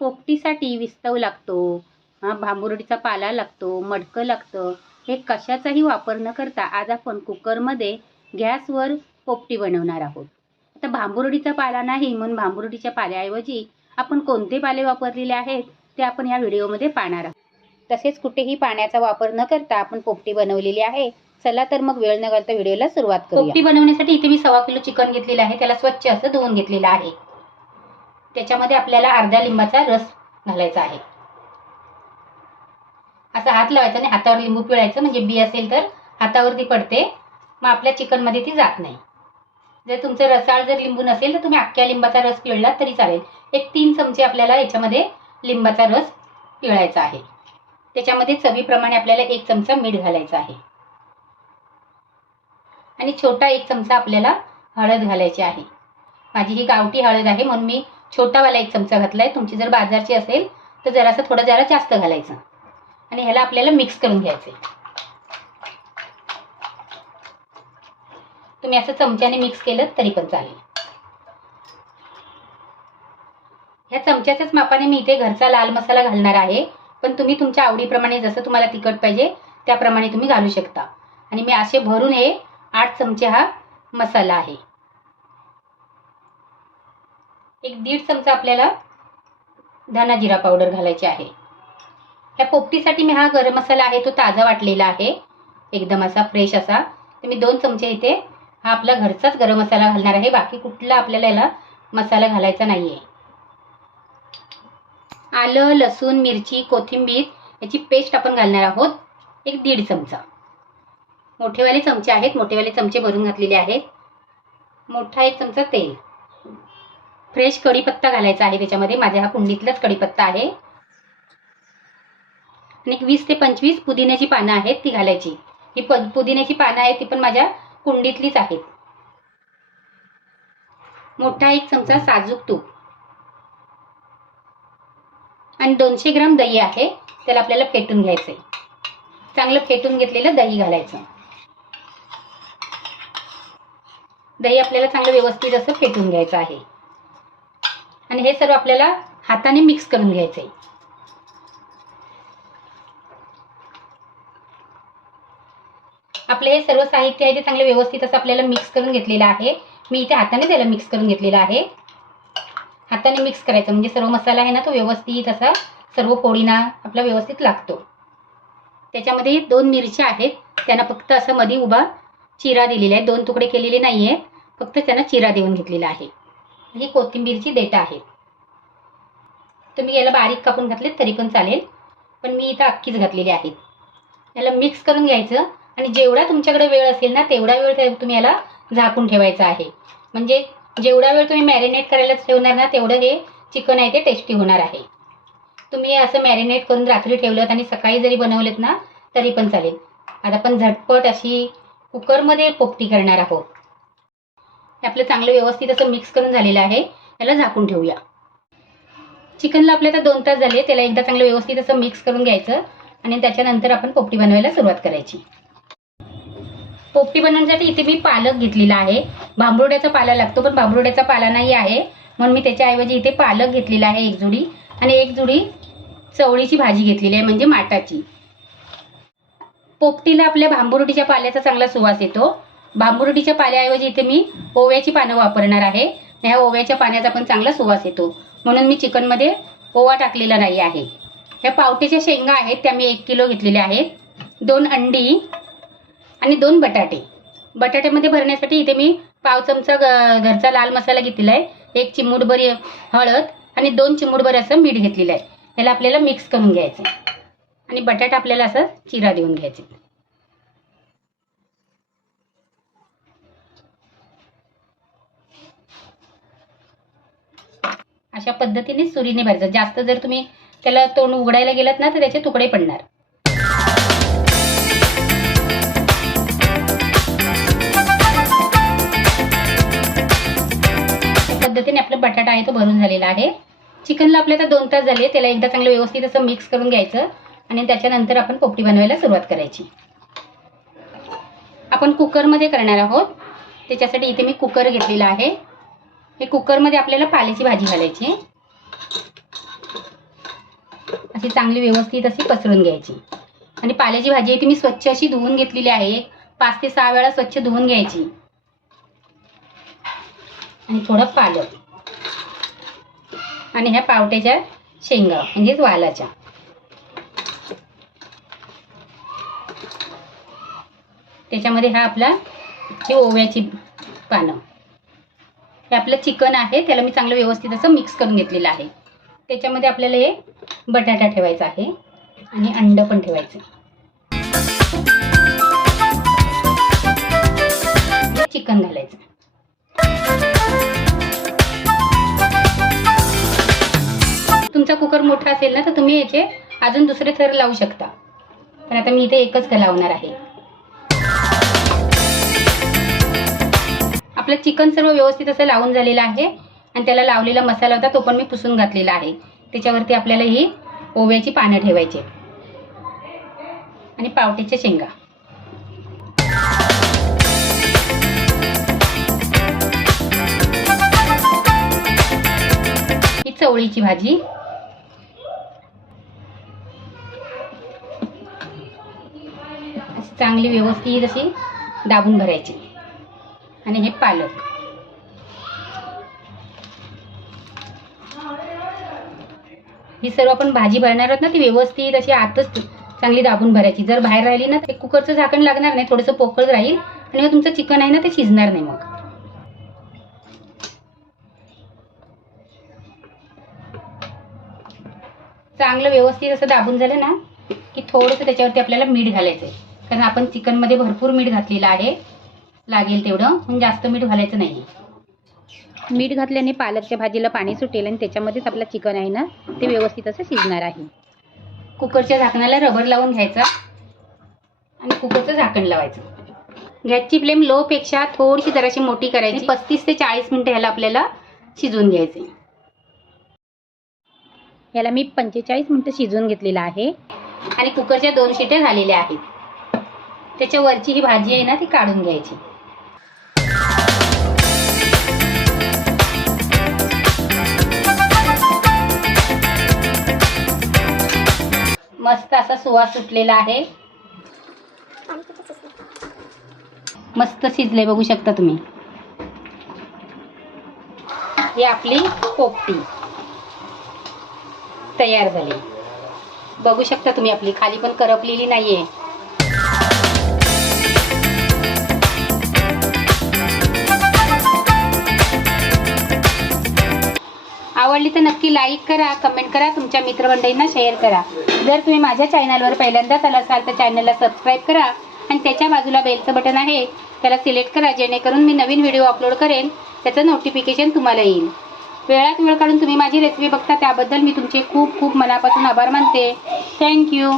पोपटीसाठी विस्तव लागतो. हा भांबुर्डीचा पाला लागतो मडकं लागतं. हे कशाचाही वापर न करता आज आपण कुकरमध्ये गॅसवर पोपटी बनवणार आहोत. आता भांबुर्डीचा पाला नाही म्हणून भांबुर्डीच्या पाल्याऐवजी आपण कोणते पाले वापरलेले आहेत ते आपण या व्हिडिओमध्ये पाहणार आहोत. तसेच कुठेही पाण्याचा वापर न करता आपण पोपटी बनवलेली आहे चला तर मग वेळ न घालता व्हिडिओला सुरुवात करू पोपटी बनवण्यासाठी इथे मी सव्वा किलो चिकन घेतलेलं आहे त्याला स्वच्छ असं धुवून घेतलेलं आहे. त्याच्यामध्ये आपल्याला अर्ध्या लिंबाचा रस घालायचा आहे. असा हात लावायचा आणि हातावर लिंबू पिळायचं म्हणजे बी असेल तर हातावरती पडते मग आपल्या चिकनमध्ये ती जात नाही. जर तुमचं रसाळ जर लिंबू नसेल तर तुम्ही अख्ख्या लिंबाचा रस पिळला तरी चालेल. एक तीन चमचे आपल्याला याच्यामध्ये लिंबाचा रस पिळायचा आहे. त्याच्यामध्ये चवीप्रमाणे आपल्याला एक चमचा मीठ घालायचा आहे. आणि छोटा एक चमचा आपल्याला हळद घालायची आहे. माझी ही गावठी हळद आहे म्हणून मी छोटावाला एक चमचा घातलाय. तुमची जर बाजारची असेल तर जरासं थोडं जरा जास्त घालायचं. आणि ह्याला आपल्याला मिक्स करून घ्यायचं तुम्ही असं चमच्याने मिक्स केलं तरी पण चालेल. ह्या चमच्याच्याच मापाने मी इथे घरचा लाल मसाला घालणार आहे. पण तुम्ही तुमच्या आवडीप्रमाणे जसं तुम्हाला तिखट पाहिजे त्याप्रमाणे तुम्ही घालू शकता. आणि मी असे भरून हे आठ चमचे हा मसाला आहे. एक दीड चमचा आपल्याला धना जिरा पावडर घालायची आहे. ह्या पोपटीसाठी मी हा गरम मसाला आहे तो ताजा वाटलेला आहे. एकदम असा फ्रेश असा. तर मी दोन चमचे इथे हा आपला घरचाच गरम मसाला घालणार आहे. बाकी कुठला आपल्याला याला मसाला घालायचा नाही आहे आलं लसूण मिरची कोथिंबीर याची पेस्ट आपण घालणार आहोत एक दीड चमचा. मोठेवाले चमचे आहेत. मोठेवाले चमचे भरून घातलेले आहेत. मोठा एक चमचा तेल. फ्रेश कढीपत्ता घालायचा आहे त्याच्यामध्ये. माझ्या हा कुंडीतलाच कढीपत्ता आहे. आणि एक वीस ते पंचवीस पुदिन्याची पानं आहेत ती घालायची. ही प पुदिन्याची पानं आहेत ती पण माझ्या कुंडीतलीच आहेत. मोठा एक चमचा साजूक तूप. आणि दोनशे ग्राम दही आहे. त्याला आपल्याला फेटून घ्यायचंय. चांगलं फेटून घेतलेलं दही घालायचं. दही आपल्याला चांगलं व्यवस्थित असं फेटून घ्यायचं आहे. आणि हे सर्व आपल्याला हाताने मिक्स करून घ्यायचंय. आपले हे सर्व साहित्य आहे ते चांगले व्यवस्थित असं आपल्याला मिक्स करून घेतलेलं आहे. मी इथे हाताने त्याला मिक्स करून घेतलेलं आहे. हाताने मिक्स करायचं म्हणजे सर्व मसाला आहे ना तो व्यवस्थित असा सर्व पोळीना आपला व्यवस्थित लागतो. त्याच्यामध्ये दोन मिरच्या आहेत त्यांना फक्त असं मध्ये उभा चिरा दिलेला आहे. दोन तुकडे केलेले नाही आहेत फक्त त्यांना चिरा देऊन घेतलेला आहे. ही कोथिंबीरची देठ आहे. तुम्ही याला बारीक कापून घातले तरी पण चालेल. पण मी इथं अख्खीच घातलेली आहेत याला मिक्स करून घ्यायचं आणि जेवढा तुमच्याकडे वेळ असेल ना तेवढा वेळ तुम्ही याला झाकून ठेवायचा आहे. म्हणजे जेवढा वेळ तुम्ही मॅरिनेट करायला ठेवणार ना तेवढं हे चिकन आहे ते टेस्टी होणार आहे. तुम्ही असं मॅरिनेट करून रात्री ठेवलं आणि सकाळी जरी बनवलेत ना तरी पण चालेल. आता आपण झटपट अशी कुकरमध्ये पोपटी करणार आहोत. हे आपलं चांगलं व्यवस्थित असं मिक्स करून झालेलं आहे. याला झाकून ठेवूया. चिकनला आपल्या आता दोन तास झाले त्याला एकदा चांगलं व्यवस्थित असं मिक्स करून घ्यायचं आणि त्याच्यानंतर आपण पोपटी बनवायला सुरुवात करायची. पोपटी बनवण्यासाठी इथे मी पालक घेतलेला आहे. भांबरुड्याचा पाला लागतो पण भांबरुड्याचा पाला नाही आहे. म्हणून मी त्याच्याऐवजी इथे पालक घेतलेला आहे एक जुडी आणि एक जुडी चवळीची भाजी घेतलेली आहे म्हणजे माटाची पोपटीला आपल्या भांबुर्डीच्या पाल्याचा चांगला सुवास येतो. बांबुर्डीच्या पाल्याऐवजी इथे मी ओव्याची पानं वापरणार आहे. ह्या ओव्याच्या पाण्याचा पण चांगला सुवास येतो. म्हणून मी चिकनमध्ये ओवा टाकलेला नाही आहे. ह्या पावटीच्या शेंगा आहेत त्या मी एक किलो घेतलेल्या आहेत. दोन अंडी आणि दोन बटाटे. बटाट्यामध्ये भरण्यासाठी इथे मी पाव चमचा ग- घरचा लाल मसाला घेतलेला आहे एक चिमूटभर हळद आणि दोन चिमूटभर असं मीठ घेतलेलं आहे. याला आपल्याला मिक्स करून घ्यायचं आणि बटाटा आपल्याला असं चिरा देऊन घ्यायचे अशा पद्धतीने सुरीने भरायचं जास्त जर तुम्ही त्याला तोंड उघडायला गेलात ना तर त्याचे तुकडे पडणार. पद्धतीने आपला बटाटा आहे तो भरून झालेला आहे. चिकनला आपल्याला दोन तास झाले त्याला एकदा चांगलं व्यवस्थित असं मिक्स करून घ्यायचं आणि त्याच्यानंतर आपण पोपटी बनवायला सुरुवात करायची. आपण कुकरमध्ये करणार आहोत. त्याच्यासाठी इथे मी कुकर घेतलेला आहे. हे कुकरमध्ये आपल्याला पाल्याची भाजी घालायची. अशी चांगली व्यवस्थित अशी पसरून घ्यायची. आणि पाल्याची भाजी आहे ती मी स्वच्छ अशी धुवून घेतलेली आहे. पाच ते सहा वेळा स्वच्छ धुवून घ्यायची. आणि थोडं पालक. आणि ह्या पावट्याच्या शेंगा म्हणजेच वालाच्या. त्याच्यामध्ये हा आपला हे ओव्याची पानं. हे आपलं चिकन आहे त्याला मी चांगलं व्यवस्थित असं मिक्स करून घेतलेलं आहे. त्याच्यामध्ये आपल्याला हे बटाटा ठेवायचा आहे आणि अंड पण ठेवायचं. चिकन घालायचं. तुमचा कुकर मोठा असेल ना तर तुम्ही याचे अजून दुसरे थर लावू शकता. पण आता मी इथे एकच लावणार आहे. आपलं चिकन सर्व व्यवस्थित असं लावून झालेलं आहे. आणि त्याला लावलेला मसाला होता तो पण मी पुसून घातलेला आहे. त्याच्यावरती आपल्याला ही ओव्याची पानं ठेवायची आणि पावट्याच्या शेंगा. ही चवळीची भाजी. चांगली व्यवस्थित अशी दाबून भरायची. आणि हे पालक. ही सर्व आपण भाजी भरणार आहोत ना ती व्यवस्थित अशी आतच चांगली दाबून भरायची. जर बाहेर राहिली ना ते कुकरचं झाकण लागणार नाही थोडंसं पोकळ राहील आणि मग तुमचं चिकन आहे ना ते शिजणार नाही मग. चांगलं व्यवस्थित असं दाबून झालं ना की थोडंसं त्याच्यावरती आपल्याला मीठ घालायचं आहे कारण आपण चिकनमध्ये भरपूर मीठ घातलेलं आहे. लागेल तेवढं. पण जास्त मीठ घालायचं नाही मीठ घातल्याने पालकच्या भाजीला पाणी सुटेल आणि त्याच्यामध्येच आपलं चिकन आहे ना ते व्यवस्थित असं शिजणार आहे. कुकरच्या झाकणाला रबर लावून घ्यायचा आणि कुकरचं झाकण लावायचं. गॅसची फ्लेम लोपेक्षा थोडीशी जराशी मोठी करायची. पस्तीस ते चाळीस मिनटं ह्याला आपल्याला शिजवून घ्यायचे याला मी पंचेचाळीस मिनटं शिजवून घेतलेलं आहे. आणि कुकरच्या दोन शिट्या झालेल्या आहेत. त्याच्या वरची ही भाजी आहे ना ती काढून घ्यायची. मस्त असा सुवास सुटलेला आहे. मस्त शिजले बघू शकता तुम्ही. ही आपली पोपटी तयार झाली. बघू शकता तुम्ही आपली खाली पण करपलेली नाहीये. आवडली तर नक्की लाईक करा कमेंट करा तुमच्या मित्रमंडळींना शेअर करा. जर तुम्ही माझ्या चॅनलवर पहिल्यांदाच आला असाल तर चॅनलला सबस्क्राईब करा आणि त्याच्या बाजूला बेलचं बटन आहे. त्याला सिलेक्ट करा जेणेकरून मी नवीन व्हिडिओ अपलोड करेन. त्याचं नोटिफिकेशन तुम्हाला येईल. वेळात वेळ काढून तुम्ही माझी रेसिपी बघता त्याबद्दल मी तुमचे खूप खूप मनापासून आभार मानते. थँक्यू